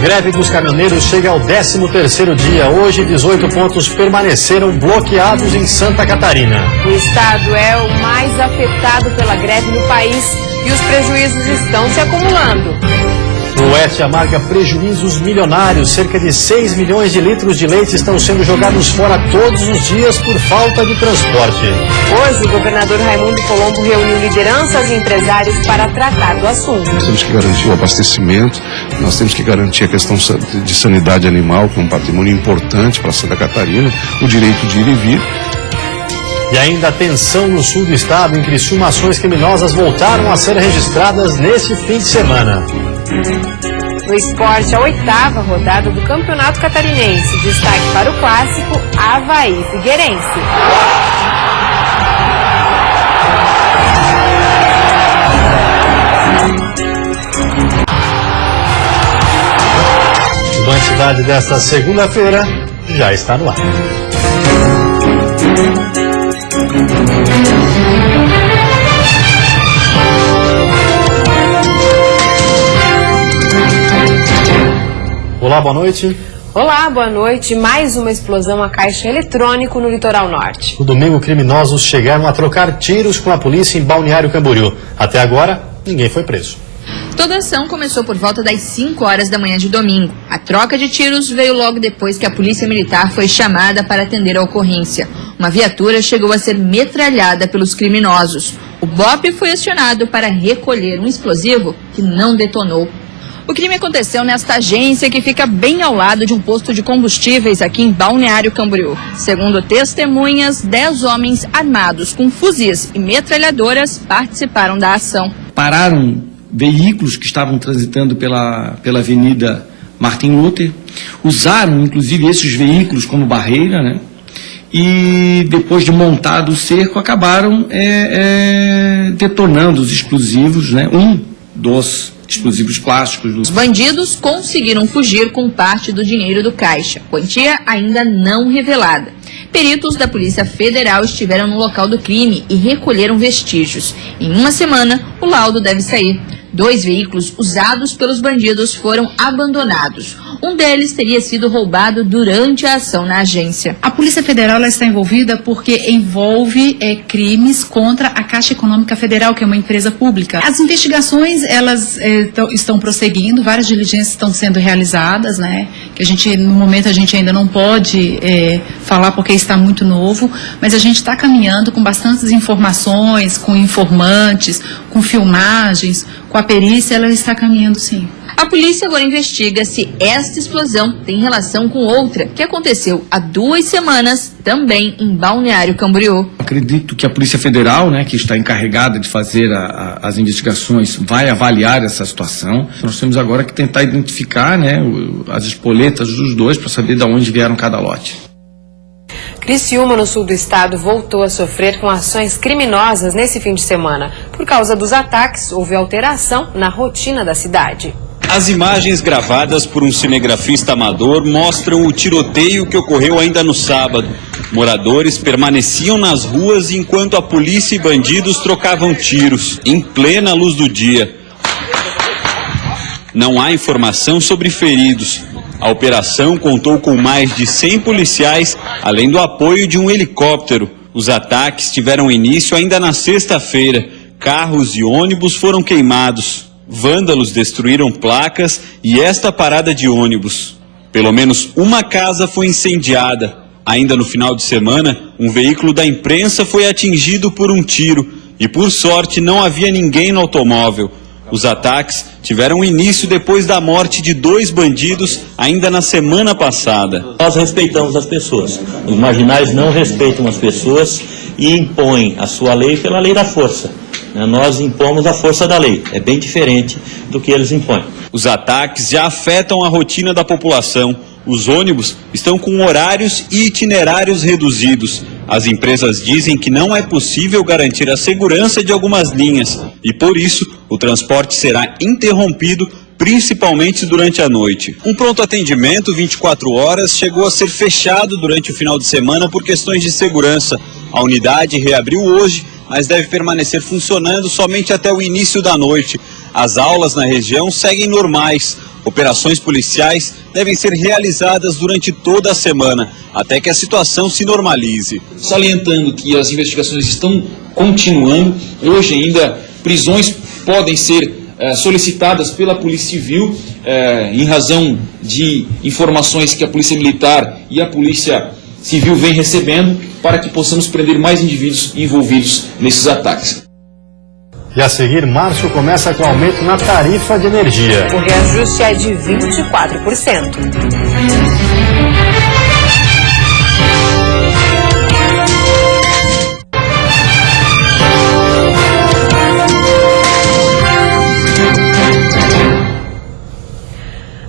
Greve dos caminhoneiros chega ao 13º dia. Hoje, 18 pontos permaneceram bloqueados em Santa Catarina. O estado é o mais afetado pela greve no país e os prejuízos estão se acumulando. O Oeste marca prejuízos milionários. Cerca de 6 milhões de litros de leite estão sendo jogados fora todos os dias por falta de transporte. Hoje, o governador Raimundo Colombo reuniu lideranças e empresários para tratar do assunto. Nós temos que garantir o abastecimento, nós temos que garantir a questão de sanidade animal, que é um patrimônio importante para Santa Catarina, o direito de ir e vir. E ainda a tensão no sul do estado. Em Criciúma, ações criminosas voltaram a ser registradas neste fim de semana. No esporte, a 8ª rodada do Campeonato Catarinense. Destaque para o clássico Avaí Figueirense. O Band Cidade desta segunda-feira já está no ar. Olá, boa noite. Olá, boa noite. Mais uma explosão a caixa eletrônico no litoral norte. No domingo, criminosos chegaram a trocar tiros com a polícia em Balneário Camboriú. Até agora, ninguém foi preso. Toda a ação começou por volta das 5 horas da manhã de domingo. A troca de tiros veio logo depois que a polícia militar foi chamada para atender a ocorrência. Uma viatura chegou a ser metralhada pelos criminosos. O BOP foi acionado para recolher um explosivo que não detonou. O crime aconteceu nesta agência que fica bem ao lado de um posto de combustíveis aqui em Balneário Camboriú. Segundo testemunhas, 10 homens armados com fuzis e metralhadoras participaram da ação. Pararam veículos que estavam transitando pela Avenida Martin Luther, usaram inclusive esses veículos como barreira, né? E depois de montado o cerco acabaram detonando os explosivos, né? Um dos explosivos plásticos. Os bandidos conseguiram fugir com parte do dinheiro do caixa, quantia ainda não revelada. Peritos da Polícia Federal estiveram no local do crime e recolheram vestígios. Em uma semana, o laudo deve sair. 2 veículos usados pelos bandidos foram abandonados. Um deles teria sido roubado durante a ação na agência. A Polícia Federal ela está envolvida porque envolve crimes contra a Caixa Econômica Federal, que é uma empresa pública. As investigações elas estão prosseguindo, várias diligências estão sendo realizadas, né? Que no momento a gente ainda não pode falar porque está muito novo, mas a gente está caminhando com bastantes informações, com informantes, com filmagens, com a perícia, ela está caminhando sim. A polícia agora investiga se esta explosão tem relação com outra que aconteceu há 2 semanas, também em Balneário Camboriú. Acredito que a Polícia Federal, né, que está encarregada de fazer as investigações, vai avaliar essa situação. Nós temos agora que tentar identificar, né, as espoletas dos dois para saber de onde vieram cada lote. Criciúma, no sul do estado, voltou a sofrer com ações criminosas nesse fim de semana. Por causa dos ataques, houve alteração na rotina da cidade. As imagens gravadas por um cinegrafista amador mostram o tiroteio que ocorreu ainda no sábado. Moradores permaneciam nas ruas enquanto a polícia e bandidos trocavam tiros, em plena luz do dia. Não há informação sobre feridos. A operação contou com mais de 100 policiais, além do apoio de um helicóptero. Os ataques tiveram início ainda na sexta-feira. Carros e ônibus foram queimados. Vândalos destruíram placas e esta parada de ônibus. Pelo menos uma casa foi incendiada. Ainda no final de semana, um veículo da imprensa foi atingido por um tiro e, por sorte, não havia ninguém no automóvel. Os ataques tiveram início depois da morte de 2 bandidos ainda na semana passada. Nós respeitamos as pessoas. Os marginais não respeitam as pessoas e impõem a sua lei pela lei da força. Nós impomos a força da lei. É bem diferente do que eles impõem. Os ataques já afetam a rotina da população. Os ônibus estão com horários e itinerários reduzidos. As empresas dizem que não é possível garantir a segurança de algumas linhas e, por isso, o transporte será interrompido, principalmente durante a noite. Um pronto atendimento 24 horas chegou a ser fechado durante o final de semana por questões de segurança. A unidade reabriu hoje, mas deve permanecer funcionando somente até o início da noite. As aulas na região seguem normais. Operações policiais devem ser realizadas durante toda a semana, até que a situação se normalize. Salientando que as investigações estão continuando, hoje ainda prisões podem ser solicitadas pela Polícia Civil em razão de informações que a Polícia Militar e a Polícia Civil vem recebendo para que possamos prender mais indivíduos envolvidos nesses ataques. E a seguir, março começa com aumento na tarifa de energia. O reajuste é de 24%.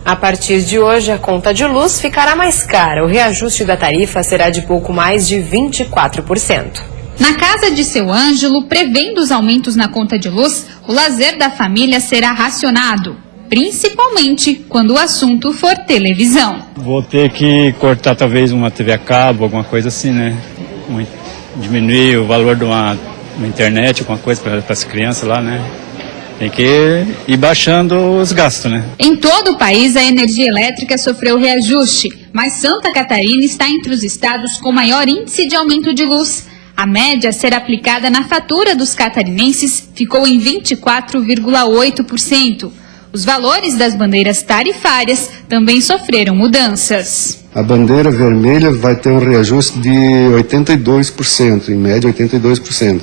A partir de hoje, a conta de luz ficará mais cara. O reajuste da tarifa será de pouco mais de 24%. Na casa de seu Ângelo, prevendo os aumentos na conta de luz, o lazer da família será racionado, principalmente quando o assunto for televisão. Vou ter que cortar talvez uma TV a cabo, alguma coisa assim, né? Diminuir o valor de uma internet, alguma coisa para as crianças lá, né? Tem que ir baixando os gastos, né? Em todo o país, a energia elétrica sofreu reajuste, mas Santa Catarina está entre os estados com maior índice de aumento de luz. A média a ser aplicada na fatura dos catarinenses ficou em 24,8%. Os valores das bandeiras tarifárias também sofreram mudanças. A bandeira vermelha vai ter um reajuste de 82%, em média 82%.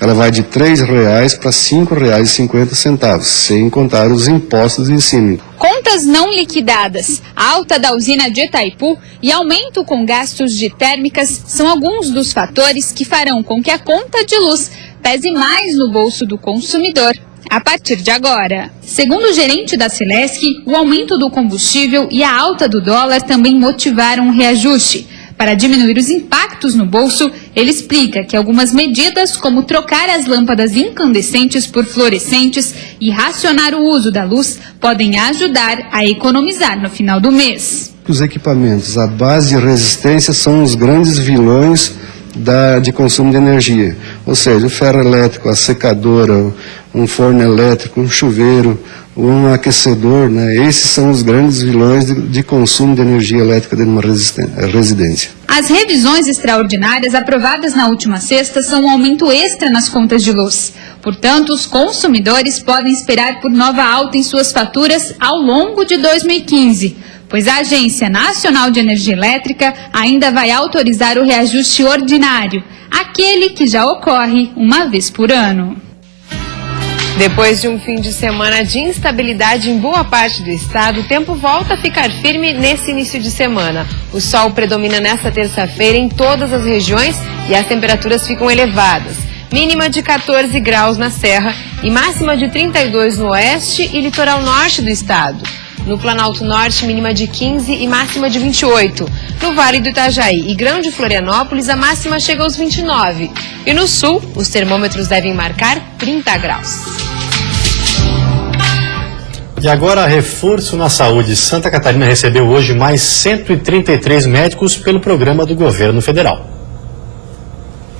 Ela vai de R$ 3,00 para R$ 5,50, sem contar os impostos em cima. Contas não liquidadas, alta da usina de Itaipu e aumento com gastos de térmicas são alguns dos fatores que farão com que a conta de luz pese mais no bolso do consumidor a partir de agora. Segundo o gerente da Celesc, o aumento do combustível e a alta do dólar também motivaram o reajuste. Para diminuir os impactos no bolso, ele explica que algumas medidas, como trocar as lâmpadas incandescentes por fluorescentes e racionar o uso da luz, podem ajudar a economizar no final do mês. Os equipamentos à base de resistência são os grandes vilões de consumo de energia. Ou seja, o ferro elétrico, a secadora, um forno elétrico, um chuveiro, um aquecedor, né? Esses são os grandes vilões de consumo de energia elétrica de uma residência. As revisões extraordinárias aprovadas na última sexta são um aumento extra nas contas de luz. Portanto, os consumidores podem esperar por nova alta em suas faturas ao longo de 2015, pois a Agência Nacional de Energia Elétrica ainda vai autorizar o reajuste ordinário, aquele que já ocorre uma vez por ano. Depois de um fim de semana de instabilidade em boa parte do estado, o tempo volta a ficar firme nesse início de semana. O sol predomina nesta terça-feira em todas as regiões e as temperaturas ficam elevadas. Mínima de 14 graus na Serra e máxima de 32 no oeste e litoral norte do estado. No Planalto Norte, mínima de 15 e máxima de 28. No Vale do Itajaí e Grande Florianópolis, a máxima chega aos 29. E no sul, os termômetros devem marcar 30 graus. E agora, reforço na saúde. Santa Catarina recebeu hoje mais 133 médicos pelo programa do governo federal.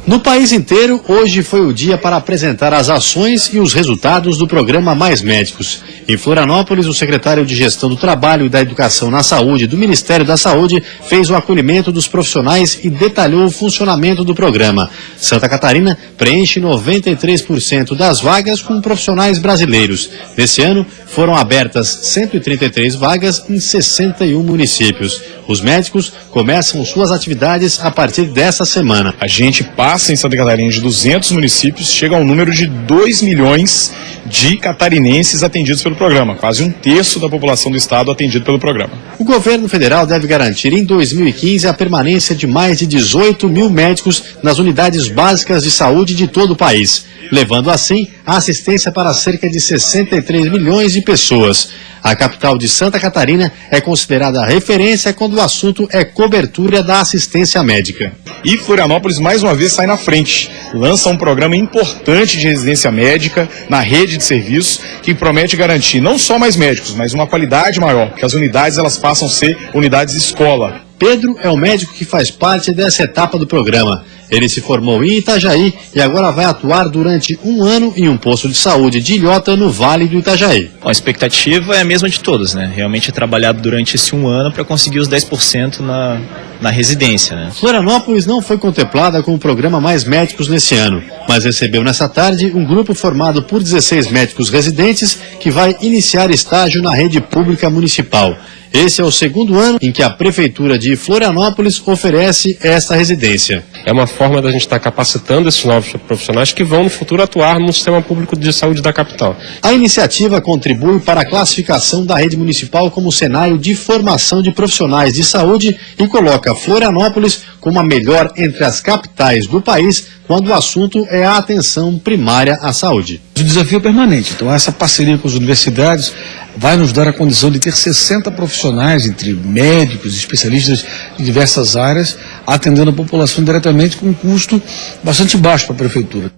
No país inteiro, hoje foi o dia para apresentar as ações e os resultados do programa Mais Médicos. Em Florianópolis, o secretário de Gestão do Trabalho e da Educação na Saúde do Ministério da Saúde fez o acolhimento dos profissionais e detalhou o funcionamento do programa. Santa Catarina preenche 93% das vagas com profissionais brasileiros. Nesse ano, foram abertas 133 vagas em 61 municípios. Os médicos começam suas atividades a partir dessa semana. A gente passa em Santa Catarina de 200 municípios, chega ao número de 2 milhões de catarinenses atendidos pelo programa, quase um terço da população do estado atendido pelo programa. O governo federal deve garantir em 2015 a permanência de mais de 18 mil médicos nas unidades básicas de saúde de todo o país, levando assim a assistência para cerca de 63 milhões de pessoas. A capital de Santa Catarina é considerada a referência quando o assunto é cobertura da assistência médica. E Florianópolis mais uma vez sai na frente, lança um programa importante de residência médica na rede de serviços que promete garantir não só mais médicos, mas uma qualidade maior, que as unidades elas passam a ser unidades escola. Pedro é o médico que faz parte dessa etapa do programa. Ele se formou em Itajaí e agora vai atuar durante 1 ano em um posto de saúde de Ilhota, no Vale do Itajaí. Bom, a expectativa é a mesma de todos, né? Realmente é trabalhado durante esse 1 ano para conseguir os 10% na residência, né? Florianópolis não foi contemplada com o programa Mais Médicos nesse ano, mas recebeu nessa tarde um grupo formado por 16 médicos residentes que vai iniciar estágio na rede pública municipal. Esse é o 2º ano em que a Prefeitura de Florianópolis oferece esta residência. É uma forma da gente estar capacitando esses novos profissionais que vão no futuro atuar no sistema público de saúde da capital. A iniciativa contribui para a classificação da rede municipal como cenário de formação de profissionais de saúde e coloca Florianópolis como a melhor entre as capitais do país quando o assunto é a atenção primária à saúde. O desafio é permanente, então essa parceria com as universidades vai nos dar a condição de ter 60 profissionais, entre médicos e especialistas de diversas áreas, atendendo a população diretamente com um custo bastante baixo para a Prefeitura.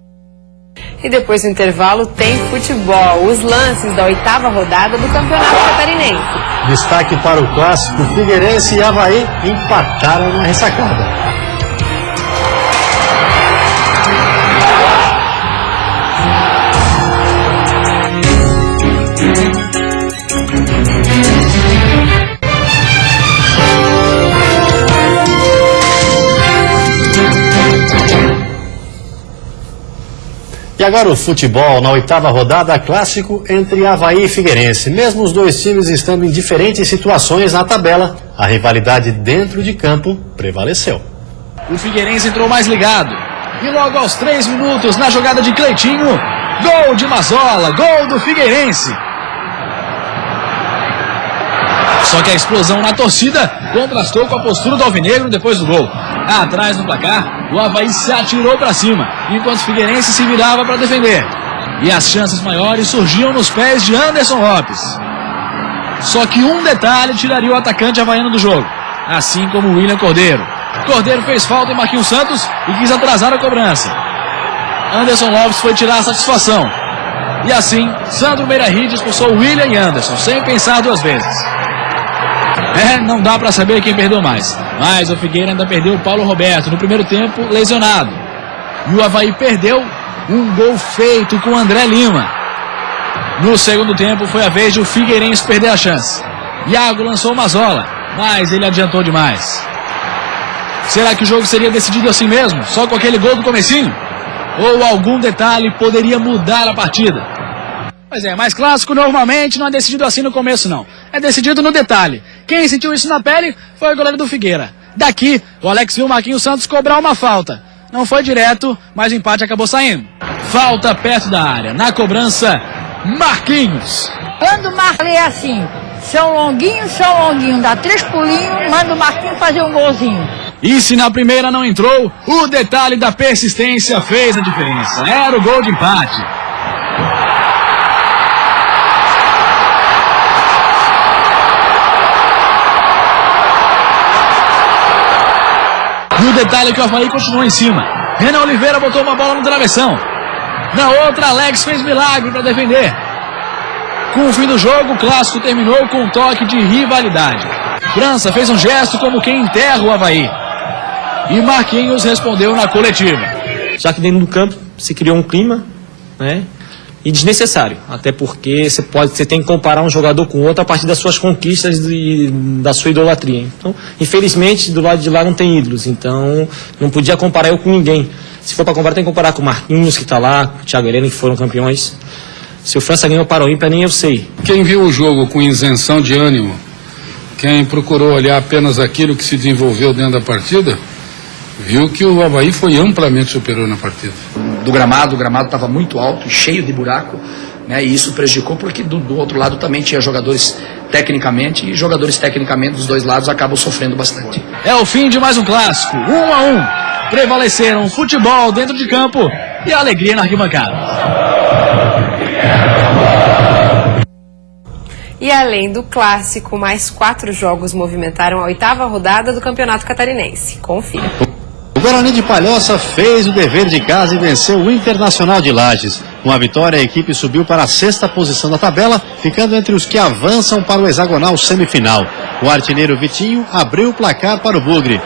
E depois do intervalo tem futebol, os lances da 8ª rodada do Campeonato Catarinense. Destaque para o clássico, Figueirense e Avaí empataram na ressacada. E agora o futebol, na 8ª rodada, clássico entre Avaí e Figueirense. Mesmo os dois times estando em diferentes situações na tabela, a rivalidade dentro de campo prevaleceu. O Figueirense entrou mais ligado. E logo aos 3 minutos, na jogada de Cleitinho, gol de Mazola, gol do Figueirense. Só que a explosão na torcida contrastou com a postura do alvinegro depois do gol. Atrás no placar, o Avaí se atirou para cima, enquanto o Figueirense se virava para defender. E as chances maiores surgiam nos pés de Anderson Lopes. Só que um detalhe tiraria o atacante havaiano do jogo, assim como o William Cordeiro. Cordeiro fez falta em Marquinhos Santos e quis atrasar a cobrança. Anderson Lopes foi tirar a satisfação. E assim, Sandro Meirahide expulsou William e Anderson, sem pensar 2 vezes. Não dá para saber quem perdeu mais. Mas o Figueira ainda perdeu o Paulo Roberto no primeiro tempo, lesionado. E o Avaí perdeu um gol feito com o André Lima. No segundo tempo foi a vez de o Figueirense perder a chance. Iago lançou Mazola, mas ele adiantou demais. Será que o jogo seria decidido assim mesmo, só com aquele gol do comecinho? Ou algum detalhe poderia mudar a partida? Pois é, mas clássico normalmente não é decidido assim no começo não. É decidido no detalhe. Quem sentiu isso na pele foi o goleiro do Figueira. Daqui, o Alex viu o Marquinhos Santos cobrar uma falta. Não foi direto, mas o empate acabou saindo. Falta perto da área. Na cobrança, Marquinhos. Quando o Marley é assim, São Longuinho, dá 3 pulinhos, manda o Marquinhos fazer um golzinho. E se na primeira não entrou, o detalhe da persistência fez a diferença. Era o gol de empate. E o detalhe é que o Avaí continuou em cima. Renan Oliveira botou uma bola no travessão. Na outra, Alex fez milagre para defender. Com o fim do jogo, o clássico terminou com um toque de rivalidade. França fez um gesto como quem enterra o Avaí. E Marquinhos respondeu na coletiva. Já que dentro do campo se criou um clima, né? E desnecessário, até porque você tem que comparar um jogador com outro a partir das suas conquistas e da sua idolatria. Então, infelizmente, do lado de lá não tem ídolos, então não podia comparar eu com ninguém. Se for para comparar, tem que comparar com o Marquinhos, que está lá, com o Thiago Helena, que foram campeões. Se o França ganhou para o ímpar, nem eu sei. Quem viu o jogo com isenção de ânimo, quem procurou olhar apenas aquilo que se desenvolveu dentro da partida, viu que o Avaí foi amplamente superior na partida. O gramado estava muito alto, cheio de buraco, né? E isso prejudicou porque do outro lado também tinha jogadores tecnicamente, e jogadores tecnicamente dos dois lados acabam sofrendo bastante. É o fim de mais um clássico, 1-1. Prevaleceram o futebol dentro de campo e a alegria na arquibancada. E além do clássico, mais 4 jogos movimentaram a 8ª rodada do Campeonato Catarinense. Confira. O Guarani de Palhoça fez o dever de casa e venceu o Internacional de Lages. Com a vitória, a equipe subiu para a 6ª posição da tabela, ficando entre os que avançam para o hexagonal semifinal. O artilheiro Vitinho abriu o placar para o Bugre.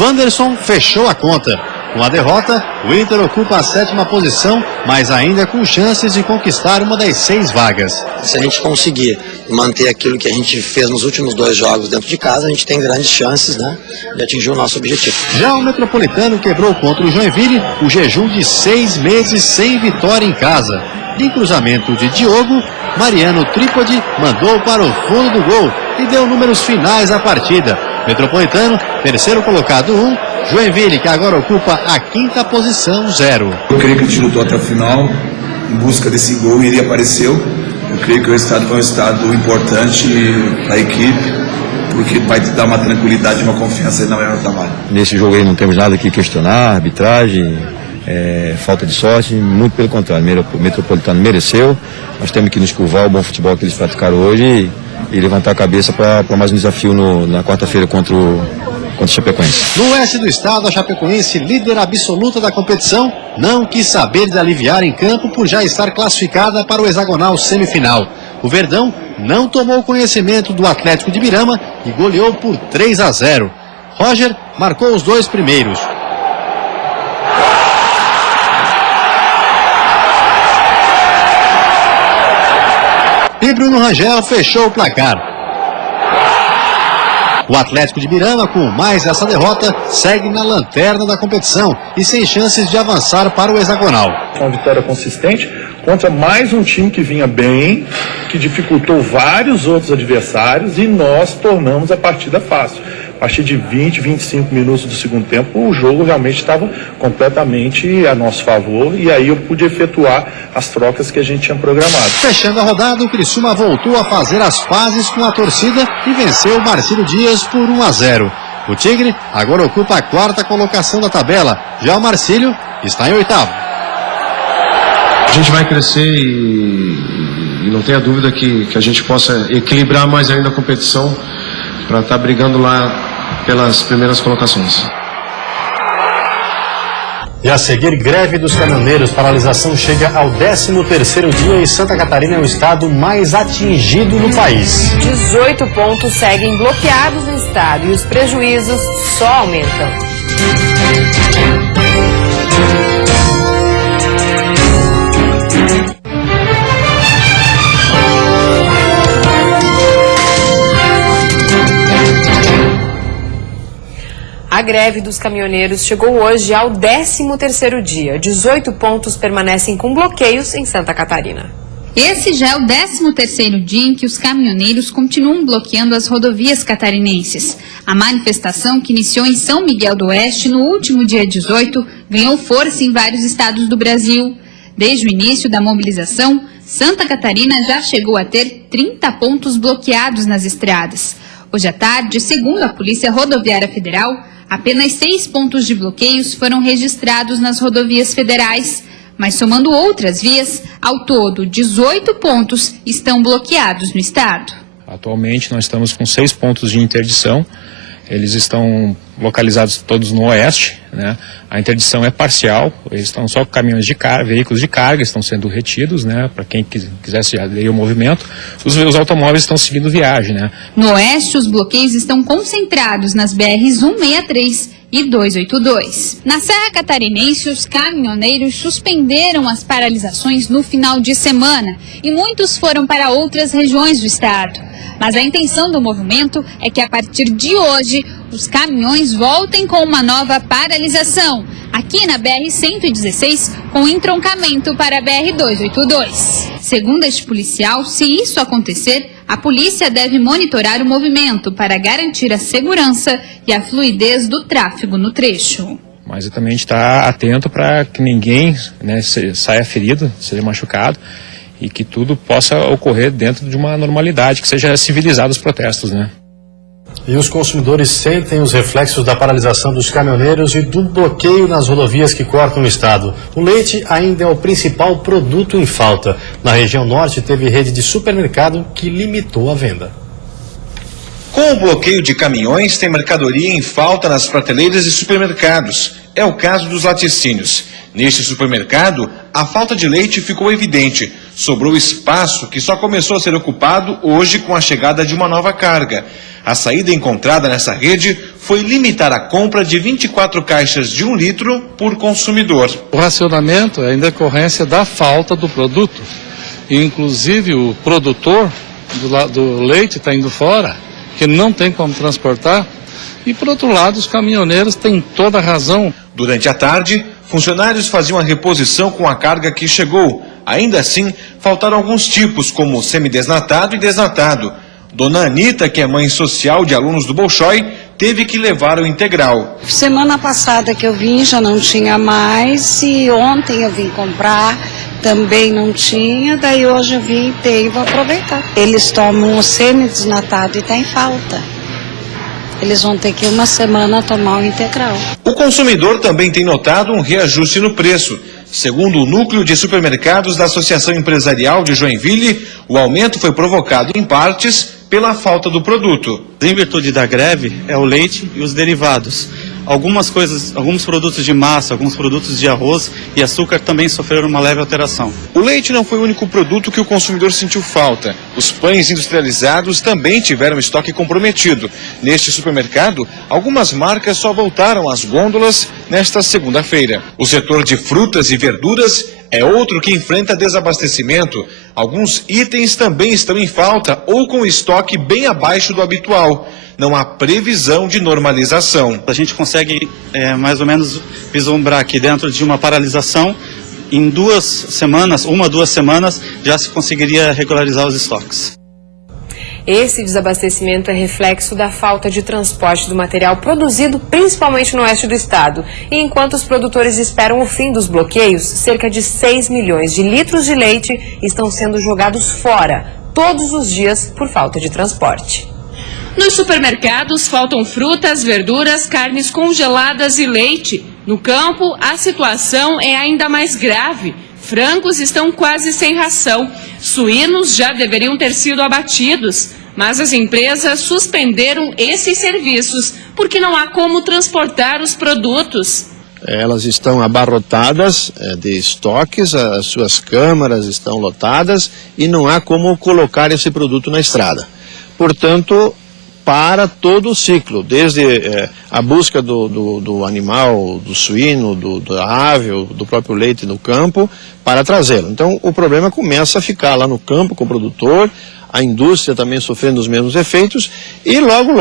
Wanderson fechou a conta. Com a derrota, o Inter ocupa a 7ª posição, mas ainda com chances de conquistar uma das 6 vagas. Se a gente conseguir manter aquilo que a gente fez nos últimos 2 jogos dentro de casa, a gente tem grandes chances, né, de atingir o nosso objetivo. Já o Metropolitano quebrou contra o Joinville o jejum de 6 meses sem vitória em casa. Em cruzamento de Diogo, Mariano Trípode mandou para o fundo do gol e deu números finais à partida. Metropolitano, terceiro colocado 1, Joinville, que agora ocupa a 5ª posição, 0. Eu creio que a gente lutou até o final, em busca desse gol, e ele apareceu. Eu creio que o resultado foi um resultado importante para a equipe, porque vai te dar uma tranquilidade e uma confiança na melhor trabalho. Nesse jogo aí não temos nada que questionar, arbitragem, falta de sorte, muito pelo contrário. O Metropolitano mereceu, nós temos que nos curvar o bom futebol que eles praticaram hoje e levantar a cabeça para mais um desafio na quarta-feira contra o Chapecoense. No oeste do estado, a Chapecoense, líder absoluta da competição, não quis saber de aliviar em campo por já estar classificada para o hexagonal semifinal. O Verdão não tomou conhecimento do Atlético de Birama e goleou por 3-0. Roger marcou os 2 primeiros. E Bruno Rangel fechou o placar. O Atlético de Birama, com mais essa derrota, segue na lanterna da competição e sem chances de avançar para o hexagonal. Uma vitória consistente contra mais um time que vinha bem, que dificultou vários outros adversários e nós tornamos a partida fácil. A partir de 20, 25 minutos do segundo tempo, o jogo realmente estava completamente a nosso favor e aí eu pude efetuar as trocas que a gente tinha programado. Fechando a rodada, o Criciúma voltou a fazer as pazes com a torcida e venceu o Marcílio Dias por 1-0. O Tigre agora ocupa a 4ª colocação da tabela. Já o Marcílio está em 8º. A gente vai crescer e não tenha dúvida que a gente possa equilibrar mais ainda a competição para estar brigando lá pelas primeiras colocações. E a seguir, greve dos caminhoneiros. Paralisação chega ao 13º dia e Santa Catarina é o estado mais atingido no país. 18 pontos seguem bloqueados no estado e os prejuízos só aumentam. A greve dos caminhoneiros chegou hoje ao 13º dia. 18 pontos permanecem com bloqueios em Santa Catarina. Esse já é o 13º dia em que os caminhoneiros continuam bloqueando as rodovias catarinenses. A manifestação, que iniciou em São Miguel do Oeste no último dia 18, ganhou força em vários estados do Brasil. Desde o início da mobilização, Santa Catarina já chegou a ter 30 pontos bloqueados nas estradas. Hoje à tarde, segundo a Polícia Rodoviária Federal, apenas 6 pontos de bloqueios foram registrados nas rodovias federais, mas somando outras vias, ao todo 18 pontos estão bloqueados no estado. Atualmente nós estamos com 6 pontos de interdição, eles estão localizados todos no oeste, né? A interdição é parcial, eles estão só com caminhões de carga, veículos de carga estão sendo retidos, né? Para quem quisesse aderir ao movimento, os automóveis estão seguindo viagem, né? No oeste, os bloqueios estão concentrados nas BRs 163 e 282. Na Serra Catarinense, os caminhoneiros suspenderam as paralisações no final de semana e muitos foram para outras regiões do estado. Mas a intenção do movimento é que a partir de hoje os caminhões voltem com uma nova paralisação, aqui na BR-116, com entroncamento para a BR-282. Segundo este policial, se isso acontecer, a polícia deve monitorar o movimento para garantir a segurança e a fluidez do tráfego no trecho. Mas também a gente está atento para que ninguém, né, saia ferido, seja machucado, e que tudo possa ocorrer dentro de uma normalidade, que seja civilizado os protestos, né? E os consumidores sentem os reflexos da paralisação dos caminhoneiros e do bloqueio nas rodovias que cortam o estado. O leite ainda é o principal produto em falta. Na região norte, teve rede de supermercado que limitou a venda. Com o bloqueio de caminhões, tem mercadoria em falta nas prateleiras de supermercados. É o caso dos laticínios. Neste supermercado, a falta de leite ficou evidente. Sobrou espaço que só começou a ser ocupado hoje com a chegada de uma nova carga. A saída encontrada nessa rede foi limitar a compra de 24 caixas de 1 litro por consumidor. O racionamento é em decorrência da falta do produto. E, inclusive, o produtor do leite está indo fora, que não tem como transportar. E, por outro lado, os caminhoneiros têm toda a razão. Durante a tarde, funcionários faziam a reposição com a carga que chegou. Ainda assim, faltaram alguns tipos, como semidesnatado e desnatado. Dona Anita, que é mãe social de alunos do Bolshoi, teve que levar o integral. Semana passada que eu vim já não tinha mais, e ontem eu vim comprar, também não tinha, daí hoje eu vim e tenho, vou aproveitar. Eles tomam o semidesnatado e está em falta. Eles vão ter que uma semana tomar o integral. O consumidor também tem notado um reajuste no preço. Segundo o núcleo de supermercados da Associação Empresarial de Joinville, o aumento foi provocado em partes pela falta do produto. Em virtude da greve, é o leite e os derivados. Algumas coisas, alguns produtos de massa, alguns produtos de arroz e açúcar também sofreram uma leve alteração. O leite não foi o único produto que o consumidor sentiu falta. Os pães industrializados também tiveram estoque comprometido. Neste supermercado, algumas marcas só voltaram às gôndolas nesta segunda-feira. O setor de frutas e verduras é outro que enfrenta desabastecimento. Alguns itens também estão em falta ou com estoque bem abaixo do habitual. Não há previsão de normalização. A gente consegue mais ou menos vislumbrar que dentro de uma paralisação, em 2 semanas, 1 a 2 semanas, já se conseguiria regularizar os estoques. Esse desabastecimento é reflexo da falta de transporte do material produzido principalmente no oeste do estado. E enquanto os produtores esperam o fim dos bloqueios, cerca de 6 milhões de litros de leite estão sendo jogados fora todos os dias por falta de transporte. Nos supermercados faltam frutas, verduras, carnes congeladas e leite. No campo, a situação é ainda mais grave. Frangos estão quase sem ração. Suínos já deveriam ter sido abatidos. Mas as empresas suspenderam esses serviços porque não há como transportar os produtos. Elas estão abarrotadas de estoques, as suas câmaras estão lotadas e não há como colocar esse produto na estrada. Portanto, para todo o ciclo, desde a busca do animal, do suíno, da ave, do próprio leite no campo, para trazê-lo. Então, o problema começa a ficar lá no campo com o produtor, a indústria também sofrendo os mesmos efeitos e logo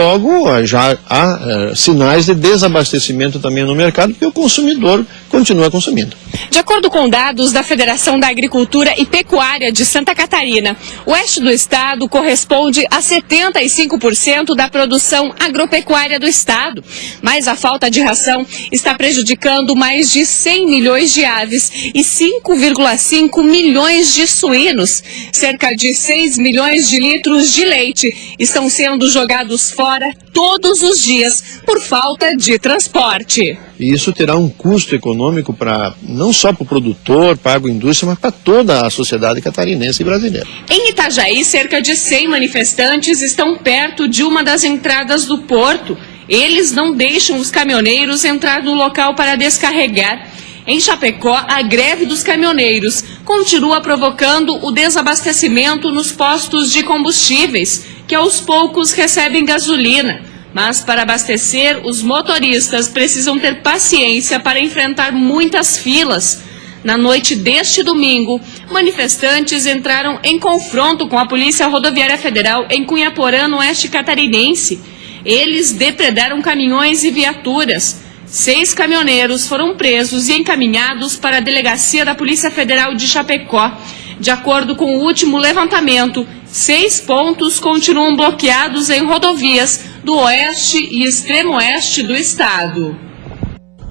já há sinais de desabastecimento também no mercado, porque o consumidor continua consumindo. De acordo com dados da Federação da Agricultura e Pecuária de Santa Catarina, o oeste do estado corresponde a 75% da produção agropecuária do estado. Mas a falta de ração está prejudicando mais de 100 milhões de aves e 5,5 milhões de suínos. Cerca de 6 milhões de litros de leite estão sendo jogados fora todos os dias por falta de transporte. E isso terá um custo econômico não só para o produtor, para a agroindústria, mas para toda a sociedade catarinense e brasileira. Em Itajaí, cerca de 100 manifestantes estão perto de uma das entradas do porto. Eles não deixam os caminhoneiros entrar no local para descarregar. Em Chapecó, a greve dos caminhoneiros continua provocando o desabastecimento nos postos de combustíveis, que aos poucos recebem gasolina. Mas para abastecer, os motoristas precisam ter paciência para enfrentar muitas filas. Na noite deste domingo, manifestantes entraram em confronto com a Polícia Rodoviária Federal em Cunhaporã, no oeste catarinense. Eles depredaram caminhões e viaturas. 6 caminhoneiros foram presos e encaminhados para a delegacia da Polícia Federal de Chapecó. De acordo com o último levantamento, 6 pontos continuam bloqueados em rodovias do oeste e extremo oeste do estado.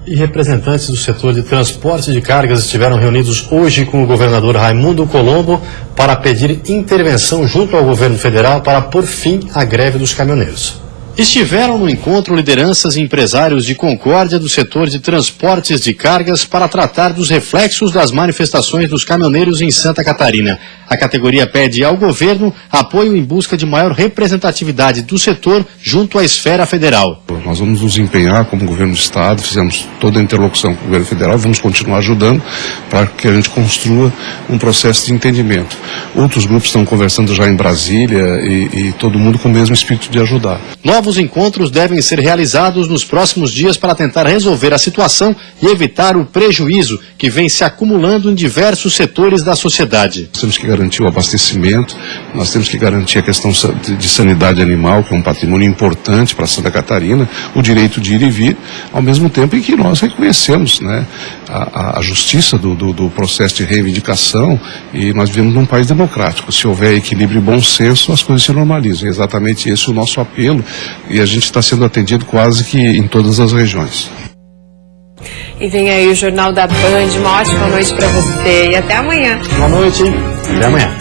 E representantes do setor de transporte de cargas estiveram reunidos hoje com o governador Raimundo Colombo para pedir intervenção junto ao governo federal para pôr fim à greve dos caminhoneiros. Estiveram no encontro lideranças e empresários de Concórdia do setor de transportes de cargas para tratar dos reflexos das manifestações dos caminhoneiros em Santa Catarina. A categoria pede ao governo apoio em busca de maior representatividade do setor junto à esfera federal. Nós vamos nos empenhar como governo do Estado, fizemos toda a interlocução com o governo federal, vamos continuar ajudando para que a gente construa um processo de entendimento. Outros grupos estão conversando já em Brasília e todo mundo com o mesmo espírito de ajudar. Novos encontros devem ser realizados nos próximos dias para tentar resolver a situação e evitar o prejuízo que vem se acumulando em diversos setores da sociedade. Nós temos que garantir o abastecimento, nós temos que garantir a questão de sanidade animal, que é um patrimônio importante para Santa Catarina, o direito de ir e vir, ao mesmo tempo em que nós reconhecemos, né, a justiça do processo de reivindicação, e nós vivemos num país democrático. Se houver equilíbrio e bom senso, as coisas se normalizam. É exatamente esse o nosso apelo, e a gente está sendo atendido quase que em todas as regiões. E vem aí o Jornal da Band. Uma ótima noite para você e até amanhã. Boa noite. Até amanhã.